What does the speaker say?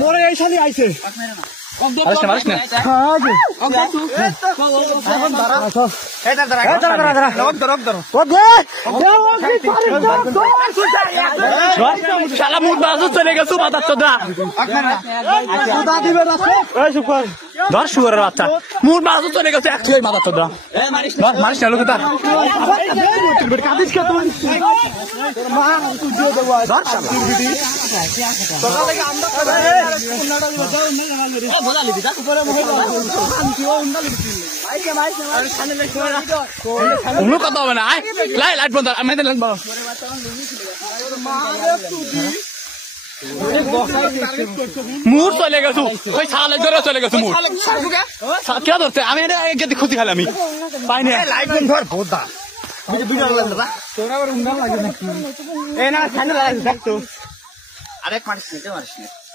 মোরে এই শালি আইছে চলে গেছো ধর শুয়ারের বাচ্চা মুড মারাতে চলে গেছে একলাই মাথা তো দা মারিস না লোকটা কথা হবে না লাইট বন্ধ মুড চলে গেছো ওই ছালে ধরে চলে গেছো মুড কে ধরতে আমি খুঁজি খালি আমি পাইনি লাইট বন্ধ ধর ভোদা তোরা আবার উন্ডাল লাগে নাকি এ না ছালে লাগে দেখতো আরেক মারিস নিতে পারিস না